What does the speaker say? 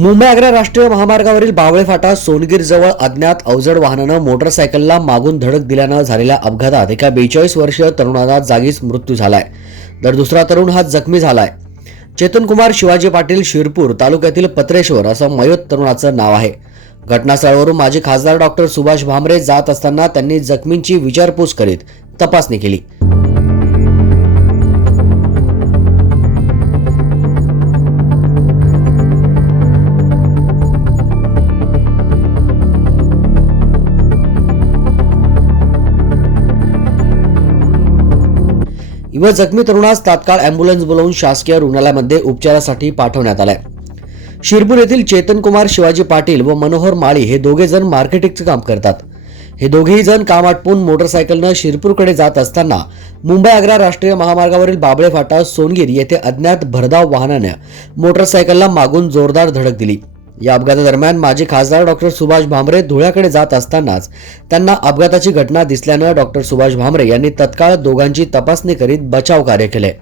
मुंबई आग्रा राष्ट्रीय महामार्गावरील बावळे फाटा सोनगीर जवळ अज्ञात अवजड वाहनानं मोटरसायकलला मागून धडक दिल्यानं झालेल्या अपघातात एका बेचाळीस वर्षीय तरुणाचा जागीच मृत्यू झालाय. तर दुसरा तरुण हा जखमी झालाय. चेतन कुमार शिवाजी पाटील शिरपूर तालुक्यातील पत्रेश्वर असं मयत तरुणाचं नाव आहे. घटनास्थळावरून माजी खासदार डॉक्टर सुभाष भामरे जात असताना त्यांनी जखमींची विचारपूस करीत तपासणी केली. व जखमी तरुणास तात्काळ अँब्युलन्स बोलावून शासकीय रुग्णालयामध्ये उपचारासाठी पाठवण्यात आलाय. शिरपूर येथील चेतन कुमार शिवाजी पाटील व मनोहर माळी हे दोघे जण मार्केटिंगचं काम करतात. हे दोघेही जण काम आटपून मोटरसायकलनं शिरपूरकडे जात असताना मुंबई आग्रा राष्ट्रीय महामार्गावरील बाबळे फाटा सोनगीर येथे अज्ञात भरधाव वाहनानं मोटरसायकलला मागून जोरदार धडक दिली. या अपघातादरम्यान माजी खासदार डॉक्टर सुभाष भामरे धुळ्याकडे जात असतानाच त्यांना अपघाताची घटना दिसल्यानं डॉक्टर सुभाष भामरे यांनी तत्काळ दोघांची तपासणी करीत बचाव कार्य केले.